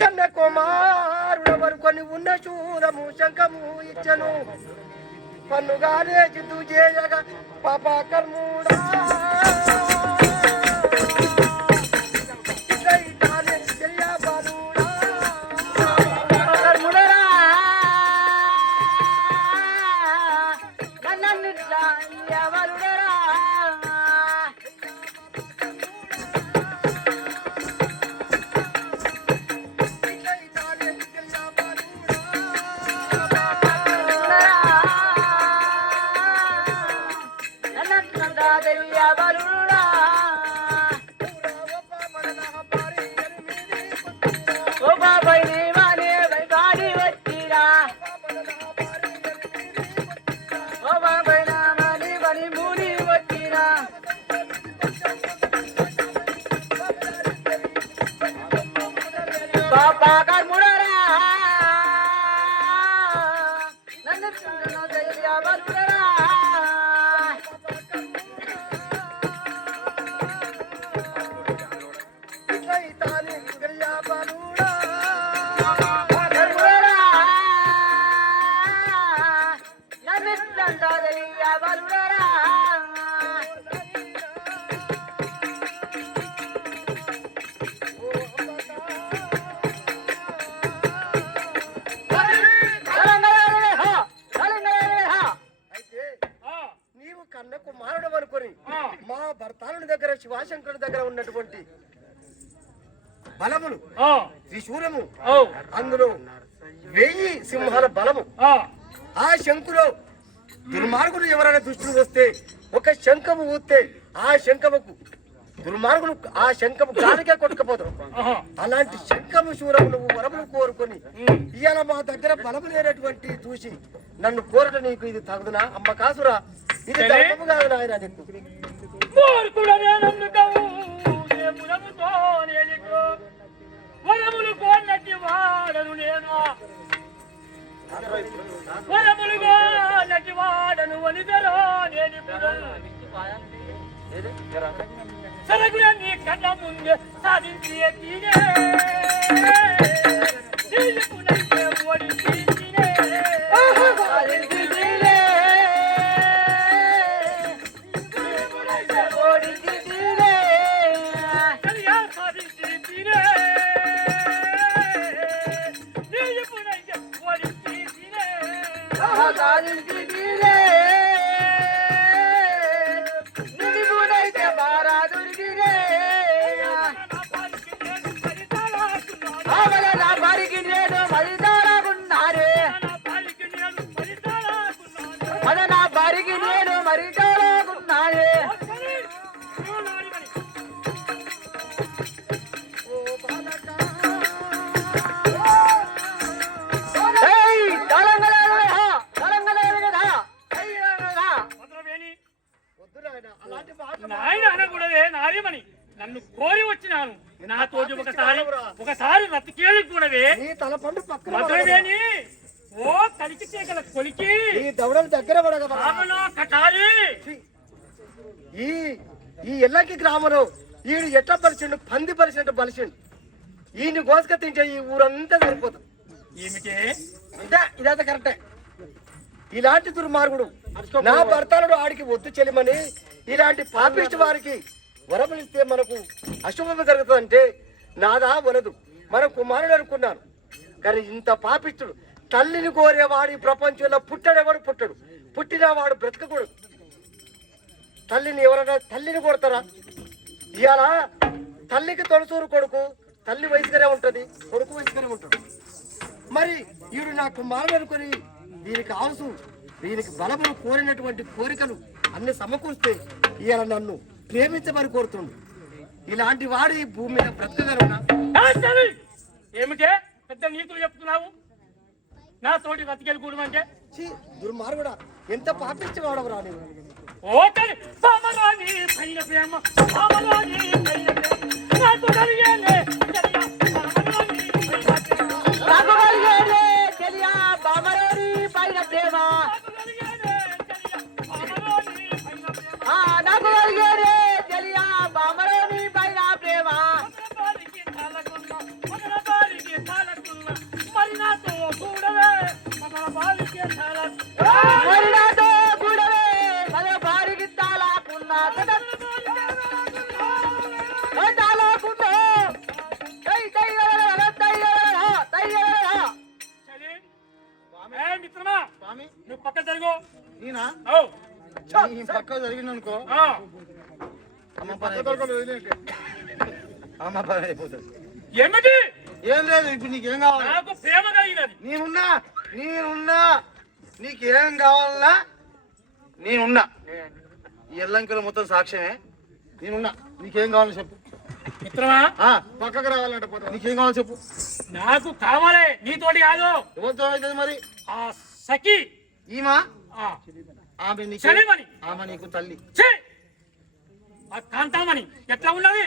కన్న కుమారుడు వరకొని ఉన్న శూరము శంఖము ఇచ్చను పన్నుగానే జిద్దు చేయగా పాపా కర్ముడా శివాశంకరుడి దగ్గర ఉన్నటువంటి బలములు త్రిశూలము అందులో 1000 సింహాల బలము ఆ శంకులో దుర్మార్గులు ఎవరైనా దుష్టులు వస్తే ఒక శంఖము ఊస్తే ఆ శంఖముకు దుర్మార్గులు ఆ శంఖము గాలికే కొట్టుకుపోతారు అలాంటి శంఖము శూరము నువ్వు వరములు కోరుకొని ఇవాళ మా దగ్గర బలము లేనటువంటి చూసి నన్ను కోరట నీకు ఇది తగుదునా అమ్మకాసురా ఇది ధర్మము కాదు నాయన నీకు వరములు కోన్నట్టి వాడను నేను వరములు కోన్నట్టి వాడను వనిదరో నేను సరగుల నీ కళ్ళ ముందే సాధించి తీనే ఓడి తీనే నన్ను కోరి వచ్చినాను నాతోటి ఒకసారి రతికేళి కూడవే మధురవేణి ఓ కలికి గల కొలికి దగ్గర కటాలి ఈ ఎల్లకి గ్రామంలో ఈయన ఎట్లా పరిచిండు పంది పరిచినట్టు బలిచిండు ఈయన గోసక తింటే ఈ ఊరంతా సరిపోతుంది ఏమిటే అంటే ఇదంతా కరెక్టే ఇలాంటి దుర్మార్గుడు నా భర్తనుడు ఆడికి ఒత్తు చెల్లిమని ఇలాంటి పాపిష్టి వారికి వరములిస్తే మనకు అశుభం జరుగుతుందంటే నాదా వలదు మన కుమారుడు అనుకున్నాను కానీ ఇంత పాపిష్టుడు తల్లిని కోరేవాడు ఈ ప్రపంచంలో పుట్టడెవడు పుట్టడు పుట్టిన వాడు బ్రతకకూడదు తల్లిని ఎవరైనా తల్లిని కొడతారా ఇవాళ తల్లికి తొలసూరు కొడుకు తల్లి వయసుగానే ఉంటది కొడుకు వయసుగానే ఉంటాడు మరి వీడు నా కుమారుడు అనుకుని దీనికి ఆవుసు దీనికి బలమును కోరినటువంటి కోరికలు అన్ని సమకూర్స్తే ఇవాళ నన్ను ప్రేమించమని కోరుతుండు ఇలాంటి వాడు ఈ భూమి మీద బ్రతకగలనా ఏమిటే పెద్ద నీతులు చెప్తున్నావు నా తోటి రతికెళ్ళి కూడమంటే దుర్మార్గుడా ఎంత పాపించి వాడవరా నేను ఓకే సామరాని పైన ప్రేమ సామరాని పైన ప్రేమ నాకు కలిగేలే తెలియా సామరాని పైన ప్రేమ నేనా ఓ నీ పక్క జరిగింది అనుకో ఆ అమ్మ పని అయిపోతుంది. అమ్మ పని అయిపోతుంది. ఏమిటి ఏం లేదు ఇప్పుడు నీకేం కావాలి? నాకు ప్రేమ కలిగినది. నేనున్నా నీకేం కావాలన్నా నేనున్నా. ఈ ఎల్లంకిలో మొత్తం సాక్ష్యమే. నేనున్నా నీకేం కావాలో చెప్పు. మిత్రమా పక్కకు రావాలంటే పోతా. నీకేం కావాలో చెప్పు. నాకు కావాలి, నీతోటి కాదు. ఎవరితో అవుతుంది మరి? ఆ సఖి ఈమా ఆ ఆమె నీకు శనిమణి ఆమె నీకు తల్లి. ఛీ! ఆ కాంతామణి ఎట్లా ఉన్నది?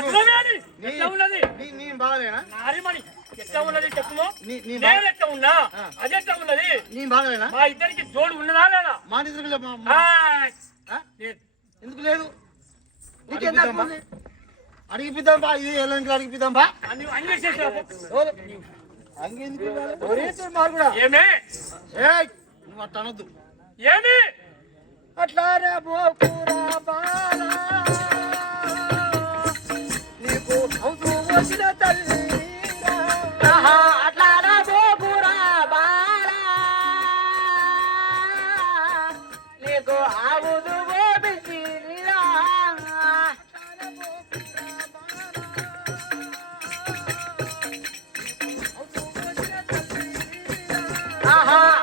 అసలుమేని ఎట్లా ఉన్నది? నేను బాగలేనా? నారిమణి ఎట్లా ఉన్నది చెప్పుము. నీ నేను ఎట్లా ఉన్నా అది ఎట్లా ఉన్నది? నేను బాగలేనా? మా ఇద్దరికి జోడు ఉన్నదా లేదా? మా ఇద్దరికి లేదు. ఎందుకు లేదు? అడిగిపిద్దాం బా. ఇది ఎల్లంకి అడిగిపిద్దాం బా. ఏమే నువ్వు అట్లా అనొద్దు. ఏమి అట్లానే బోకురా బాల నీకు హౌసు వచ్చిన తల్లి అట్లానే బోకురా బాల నీకు ఆవుదు గోపించి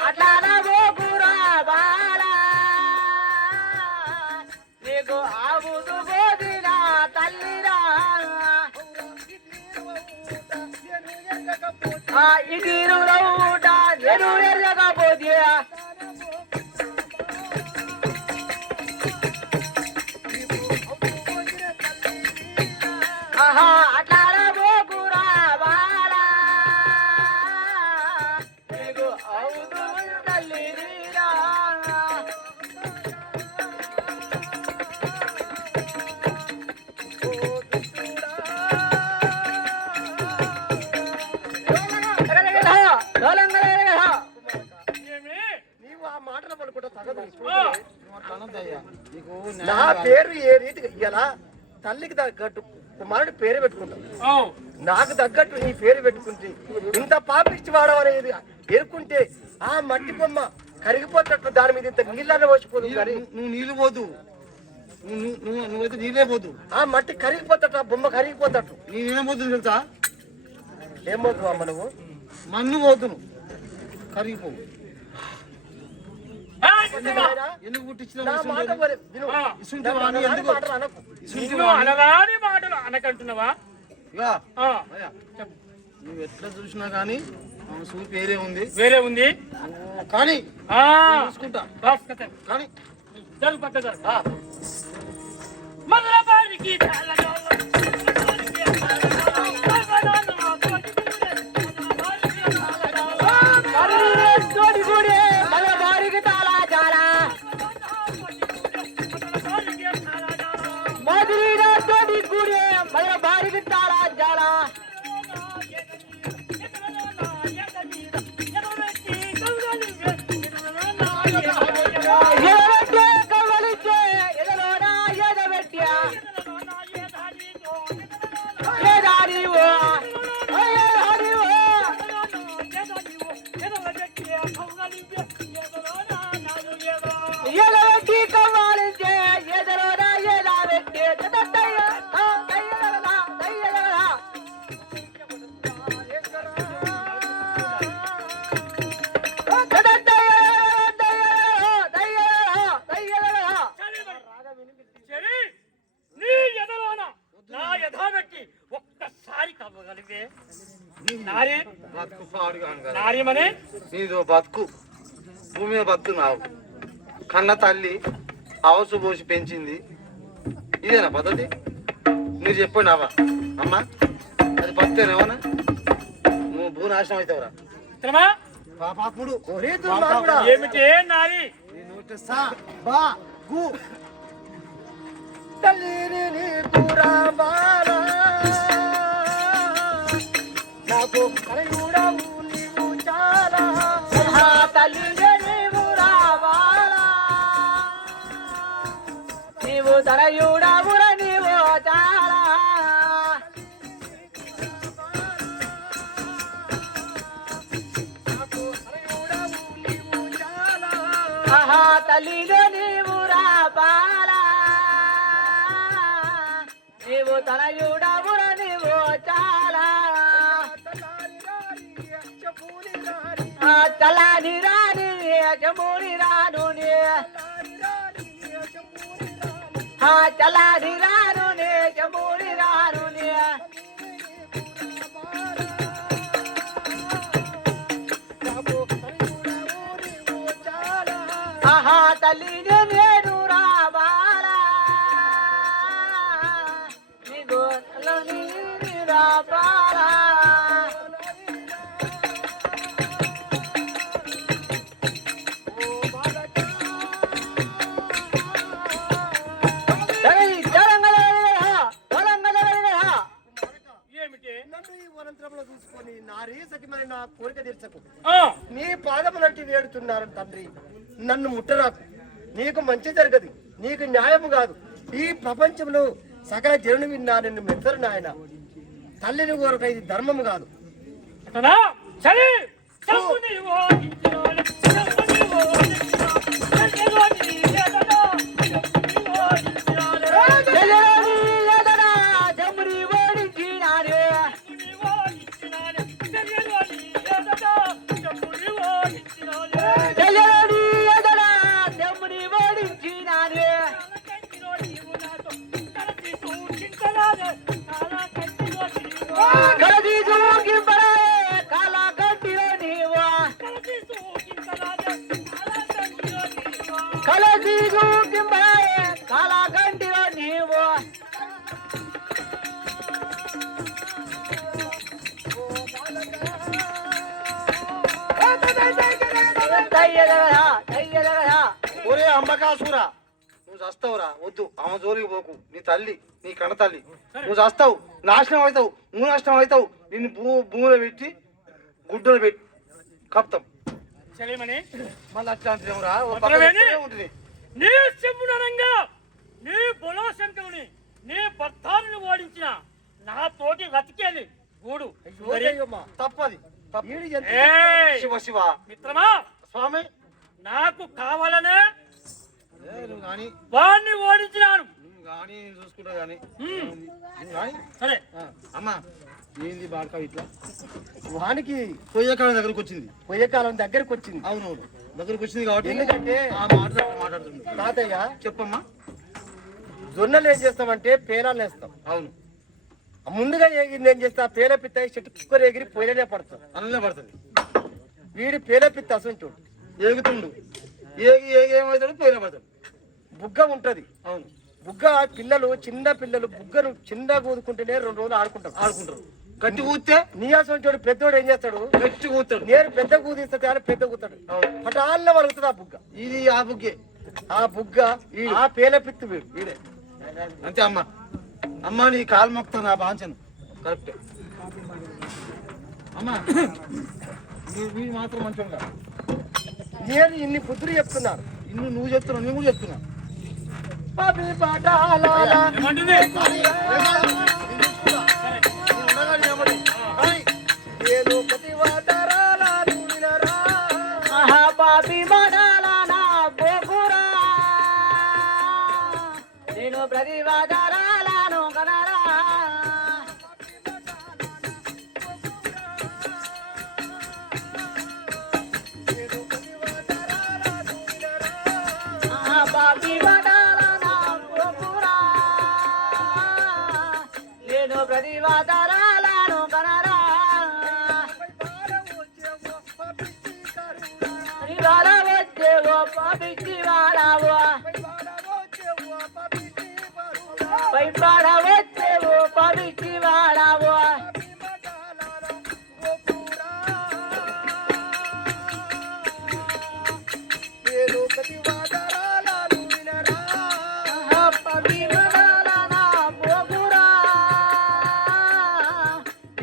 అట్లానే బోకురా బాల నీకు ఆవుదు గోదిన తల్లిరా ఇటీరు రౌట నెరు ఎరగకపోతే అట్లానే బోకురా బాల నీకు ఆవుదు తల్లిరా ఏమి నీవు ఆ మాటలు పడుకుంటా తగదు. నువ్వు అట్లా అనొద్దయ్యా. నీకు నా పేరు ఏ రీతిగా ఇయ్యాలా తల్లికి తగ్గట్టు కుమారుడు పేరు పెట్టుకుంటాం. నాకు తగ్గట్టు నీ పేరు పెట్టుకుంటే ఇంత పాపిష్టి వాడవనేది ఎరుకుంటే ఆ మట్టి బొమ్మ కరిగిపోతట్టు దాని మీద ఇంత నీళ్ళని వచ్చిపోదు కానీ నువ్వు నీళ్ళు పోదు. నువ్వైతే నీళ్ళే పోదు. ఆ మట్టి కరిగిపోతట్టు ఆ బొమ్మ కరిగిపోతట్టు నేనేం పోతుంది తెలుసా? ఏమవుతావు అమ్మ నువ్వు? మన్ను పోతును కరిగిపోవు. ఎందుకు పుట్టించిన నా మాట మరి విను. ఇసుంటి వాణి నా ఎందుకు మాటలు అనకు. నిన్ను అనరాని మాటలు అనకంటున్నావా? ఇగా ఆ, అయ్యా, నువ్వు ఎట్లా చూసినా కానీ ఆమె చూపు వేరే ఉంది. వేరే ఉంది. కానీ ఆ చూసుకుంటా. బస్ కథ. కానీ జరుగు పక్క జరుగు. మధురబారికి తోడి గుడి మన బారికి తాళా జారా మధుర తోడి గుడి మన బారికి తాళా జారా ఎదవెట్టే కవ్వలిచ్చే ఎదలోన ఎదవెట్ట్యా ఎదారివో అయ్యో ఎదవెట్టి కవ్వలిచ్చే ఎదలోన ఎదవెట్టే తదయ్య దయ్యలనా దయ్యలనా సరే, నీ ఎదలోన నా యథాబెట్టి ఒక్కసారి కవ్వగలిగే నారి బతుకు పాడుగా కదా. నార్యమని నీదో బతుకు భూమి మీద బతుకున్నావు. కన్న తల్లి అవసు పోసి పెంచింది. ఇదేనా పద్ధతి? మీరు చెప్పండి అవ్వ అమ్మా, అది బతుకేనేమన్నా? నువ్వు భూనాశనం అవుతావురా మిత్రమా. పాపాత్ముడు. ఒరే దుర్మార్గుడా. ఏమిటే నారి? సా బా గు తల్లిని నీకురా బాల నాకు కలయుడవు నీవు చాలా తల్లి నీవు రావాలా నీవు తనయుడవుర నీవు చాలా నాకు కలయుడవు నీవు చాలా ఆహా తల్లిలో నీవు రాబాలా నీవు తనయుడవుర నీవు చాలా చల్లాని రాని చమూరి రాను చల్లాని రాను చమూరి రాను ఆహా తల్లి నేను రావాలా నీకు రావాలా చూసుకొని నా రీసకి మరి నా కోరిక తీర్చకు నీ పాదములంటి వేడుతున్నాను తండ్రి నన్ను ముట్టరాకు నీకు మంచి జరగదు నీకు న్యాయము కాదు ఈ ప్రపంచంలో సకల జనుని విన్నా నిన్ను మెచ్చరు నాయన తల్లిని కోరక ఇది ధర్మము కాదు ఒరే అమ్మకాసురా నువ్వు చస్తావురా వద్దు ఆమె జోలికి పోకు నీ తల్లి నీ కన్న తల్లి నువ్వు చస్తావు నాశనం అవుతావు నువ్వు నాశనం అవుతావు నిన్ను భూమిలో పెట్టి గుడ్డలు పెట్టి కప్తాం మళ్ళీ అట్లా అంటేరా ఉంటుంది నీ చెప్పునరంగా నీ బులశంకరుని నీ భర్తాన్ని ఓడించిన నా తోటి రతికేది గూడు తప్పది శివ శివ మిత్రమా స్వామి నాకు కావాలనే నువ్వు కానీ వాడిని ఓడించినాను నువ్వు కానీ చూసుకుంటా కానీ సరే అమ్మా ఏంది బాడకా ఇట్లా వానికి పోయే కాలం దగ్గరకు వచ్చింది అవునవును దగ్గరకు వచ్చింది కాబట్టి ఎందుకంటే మాట్లాడుతుంది తాతయ్య చెప్పమ్మా జొన్నలు ఏం చేస్తామంటే పేనాలు వేస్తాం అవును ముందుగా ఏగింది ఏం చేస్తా పేల పిత్త చెట్టు కుక్కరు ఎగిరి పొయ్యిలోనే పడతాం అల్లనే పడుతుంది వీడి పేల పిత్త అసలు ఏగుతుండు ఏగి ఏగి ఏమవుతాడు పోయిన పడతాడు బుగ్గ ఉంటది అవును బుగ్గ పిల్లలు చిన్న పిల్లలు బుగ్గను చిన్న కూదుకుంటేనే 2 రోజులు ఆడుకుంటారు గట్టి కూస్తే నీయాసంటోడు పెద్దోడు ఏం చేస్తాడు గట్టి కూతాడు నేను పెద్ద కూదిస్తే కానీ పెద్ద కూతాడు పటాల్లో వలుగుతుంది ఆ బుగ్గ ఇది ఆ బుగ్గే ఆ బుగ్గ ఆ పేల పిత్తు వీడే అంతే అమ్మ అమ్మ నీ కాలు మొక్తా నా బాంచను కరెక్ట్ అమ్మా వీడు మాత్రం మంచిగా నేను ఇన్ని బుద్ధులు చెప్తున్నాను ఇన్ని నువ్వు చెప్తున్నావు నేను కూడా చెప్తున్నా నేను ప్రతివాదాలను కనరా పాపి వడాలనా పోకురా నేను ప్రతివాదాలను కనరా ఇవాళ వచ్చేవో పాపిచ్చి వాడావో పైపాడ వచ్చేవో పవిచి వాడావో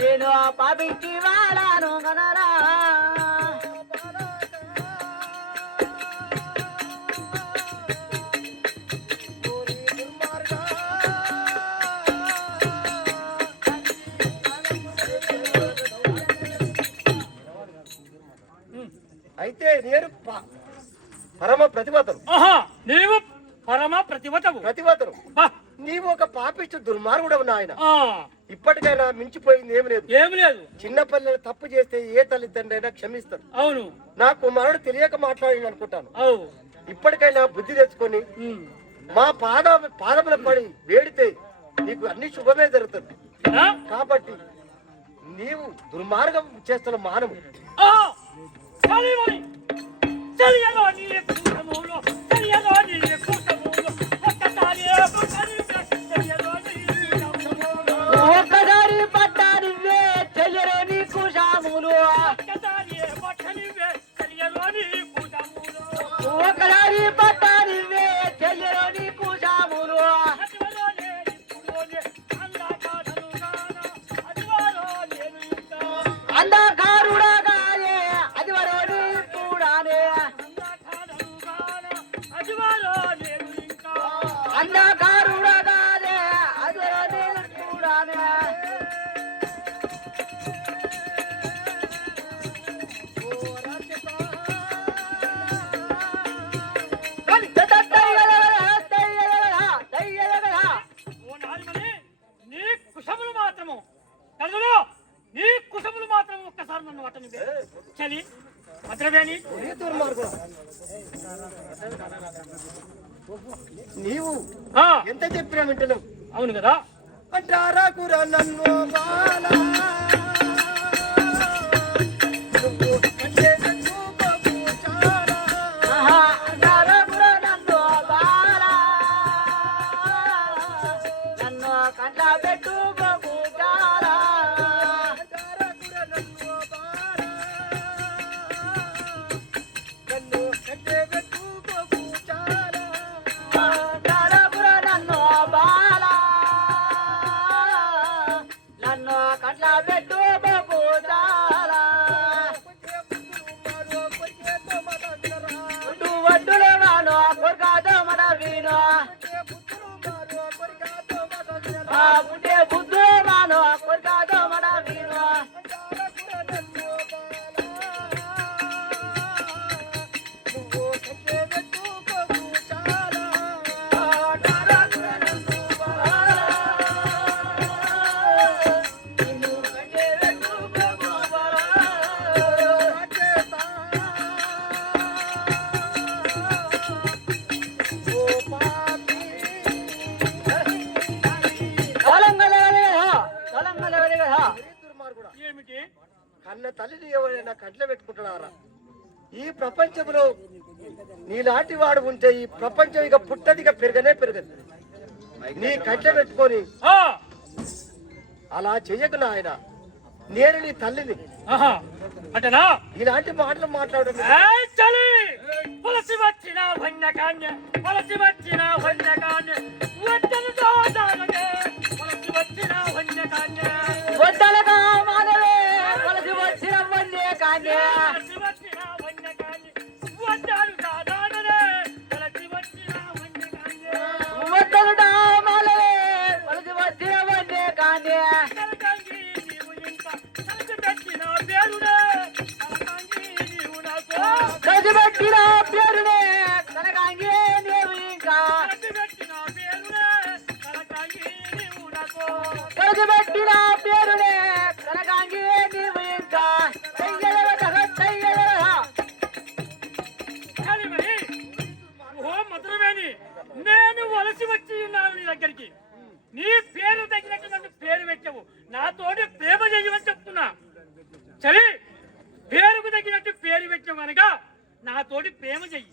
నేను పవిచి వాడాను కనరా అయితే నేను పరమ ప్రతిభతను ఆహా నీవు పరమ ప్రతిభతవు. ప్రతిభతను బా, నీవు ఒక పాపిష్టి దుర్మార్గుడవు నాయన. ఆ, ఇప్పటికైనా మించిపోయింది ఏమి లేదు. ఏమి లేదు. చిన్న పిల్లలు తప్పు చేస్తే ఏ తల్లిదండ్రి అయినా క్షమిస్తారు. అవును నా కుమారుడు తెలియక మాట్లాడింది అనుకుంటాను. అవు. ఇప్పటికైనా బుద్ధి తెచ్చుకొని ఉమ్. మా పాదముల పడి వేడితే నీకు అన్ని శుభమే జరుగుతుంది. ఆ? కాబట్టి నీవు దుర్మార్గం చేస్తున్న మానవు. ఆహా, చలివని, చలియలో నీ కూటములో, చలియలో నీ కూటములో, ఒక్కసారి చలియలో నీ కూటములో, ఒక్కసారి పట్టానివే చెయ్యరే నీకు శాములు ఒక్కసారి పట్టనివే చలియలో నీ కూటములో, ఒక్కసారి పట్టానివే చెయ్యరే నీకు శాములు అదివలోనే ఇప్పుడోనే అందాకారనుగాన, అదివారో నేను ఇంకా, అంధకారుడగానే అది వరోని చూడానే అందాకారనుగాన, అదివారో నేను ఇంకా. అంధకారుడగానే అది వరోని చూడానే ఓ నాలుమని, నీ కుశములు మాత్రము కలుగులో, నీ కుశములు మాత్రం ఒక్కసారి నన్ను వట్టను చలి భద్రవేణి. ఒరే దుర్మార్గుడా, నీవు ఆ, ఎంత చెప్పినా వింటున్నావు. అవును కదా. అంటారా కుర నన్ను బాలా, నువ్వు కంటే చూపకు చాలా. నన్ను కంట పెట్టు బాబు చాలా అంటారా కుర నన్ను బాలా, నన్ను కంటే చూపకు చాలా. నన్ను బాల నన్ను కంట పెట్టు బాబు చాలా వడ్డులే వాను కొరకాదో మన వీను పుట్టే బుద్ధులే వాను కొరకాదో మన వీను ఏమిటి? కన్న తల్లిని ఎవరైనా కంట్లో పెట్టుకుంటున్నారా? ఈ ప్రపంచంలో నీలాంటి వాడు ఉంటే ఈ ప్రపంచం ఇక పుట్టదిగా పెరగనే పెరగదు. నీ కంట్లో పెట్టుకొని ఆ, అలా చెయ్యకు నాయన. నేను నీ తల్లిని. ఆహా, అంటేనా? ఇలాంటి మాటలు మాట్లాడడం ఏయ్ చలి, వలసి వచ్చిన వన్యకాన్య, వలసి వచ్చిన వన్యకాన్య, వద్దను దోదాలనే, వలసి వచ్చిన వన్యకాన్య, వద్దలగా మానవే వలసి వచ్చిన వన్నే కాన్యే వలసి వచ్చిన వన్యకాన్య, వద్దను దోదాలనే, వలసి వచ్చిన వన్యకాన్య, వద్దలుడా మానవే వలసి వచ్చిన వన్నే కాన్యే కలకంగి నీవు ఇంకా, కలిసి పెట్టిన పేరునే, కలకంగి నీవు నాకు, కసిపెట్టిన పేరునే కనకాంగే నీవు ఇంకా కలిసి పెట్టిన పేరునే, కలకంగి నీవు నాకు. కసిపెట్టిన పేరునే కనకాంగే నీవు ఇంకా కానివ్వని, ఓ మధురవేణి, నేను వలసి వచ్చి ఉన్నాను నీ దగ్గరికి. నీ పేరు తగినట్టు నన్ను పేరు పెట్టావు, నాతోటి ప్రేమ చేయమని చెప్తున్నా. సరే, పేరుకు తగినట్టు పేరు పెట్టావు కనుక నాతోటి ప్రేమ చెయ్యి.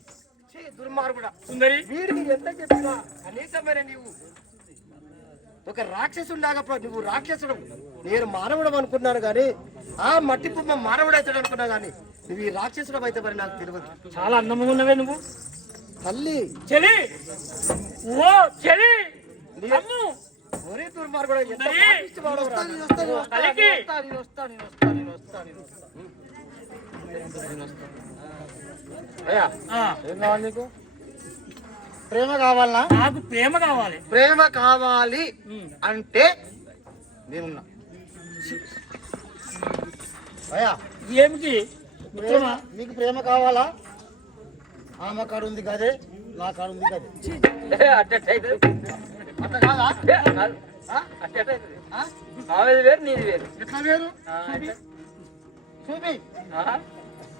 దుర్మార్గుడా. సుందరి, వీడికి ఎంత చెప్పినా కనీసమైన నీవు ఒక రాక్షసుడిలాగా నువ్వు రాక్షసుడు, నేను మానవుడు అనుకున్నాను కానీ ఆ మట్టి పుమ్మ మానవుడు అవుతాడు అనుకున్నా కానీ నువ్వు ఈ రాక్షసుడు అయితే మరి నాకు తెలియదు. చాలా అందంగా ఉన్నవే నువ్వు. తల్లి చెలి, ఓ చెలి, అమ్ము, ఒరే దుర్మార్గుడా, ఎంత సుందరి, పాపిష్టి వాడవురా. కలికి అయ్యా ఆ, ఏం కావాలి నీకు? ప్రేమ కావాలనా? నాకు ప్రేమ కావాలి. ప్రేమ కావాలి అంటే నేనున్నా. అయ్యా ఏమిటి మిత్రమా? మీకు ప్రేమ కావాలా? ఆమె కాడు ఉంది కదే నా కాడు ఉంది కదే అట్టయితే అట్లా కాదా అట్టయితే ఆమెది వేరు నీది వేరు ఎట్లా వేరు చూపి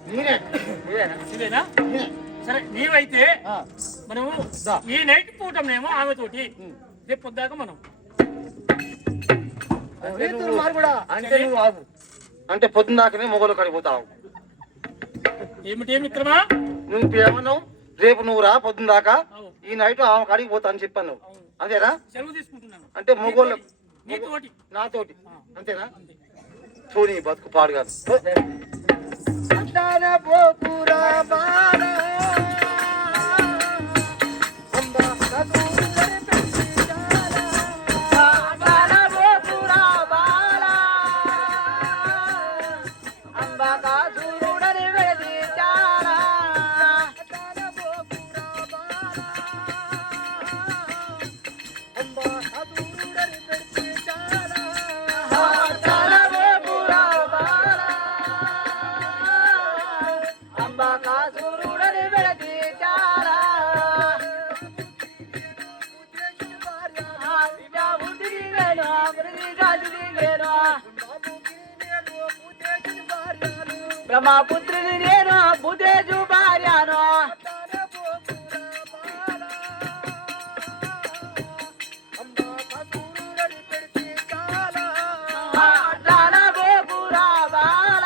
నేనే ఇదేనా ఇదేనా సరే నీవైతే మనము ఈ నైట్ పూటంనేమో ఆమెతోటి రేపు పొద్దాక మనం రైతులు మారు కూడా అంటే నువ్వు ఆగు. అంటే పొద్దున దాకానే మొగలు కడిపోతావు ఏమిటి మిత్రమా నువ్వు ఏమన్నావు రేపు నువ్వు రా పొద్దున దాకా ఈ నైట్ ఆమె కాడికి పోతా అని చెప్పాను అదేరా సెలవు తీసుకుంటున్నాను అంటే మొగోళ్ళు నీతోటి నాతోటి అంతేనా చూని బతుకు పాడు కాదు అంటాన పోపురా బాల అంబా కసూరి పెంచాలా బాలబోతురా బాల అంబకాసురుడని వెళిచారా అంటాన పోపురా బాల అంబా కసూరుడని పెంచాలా బాలబోతురా బాల అంబకాసురుడని వెళిచారా విద్యా బుద్ధిని వేణు అమృతి రాజుని వేణు బ్రహ్మపుత్రుని నేను బుధేజు భార్యను బోపురా బాల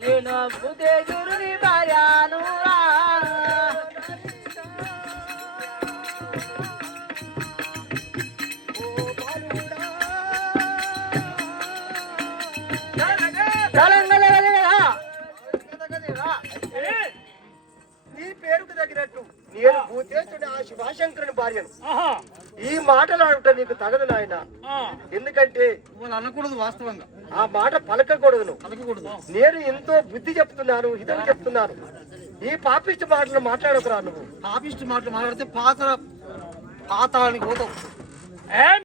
నేను బుధేజుని భార్యను నీ పేరుకు తగినట్టు నేను భూతేశుడి ఆ శివాశంకరుని భార్యను ఆహా ఈ మాటలు ఆడుట నీకు తగదు నాయన ఆ. ఎందుకంటే వాళ్ళు అనకూడదు వాస్తవంగా ఆ మాట పలకకూడదు నువ్వు. అనకూడదు నేను ఎంతో బుద్ధి చెప్తున్నాను హితవు చెప్తున్నాను ఈ పాపిష్టి మాటలు మాట్లాడకురా నువ్వు పాపిష్టి మాటలు మాట్లాడితే పాతాళానికి పోతావు ఏం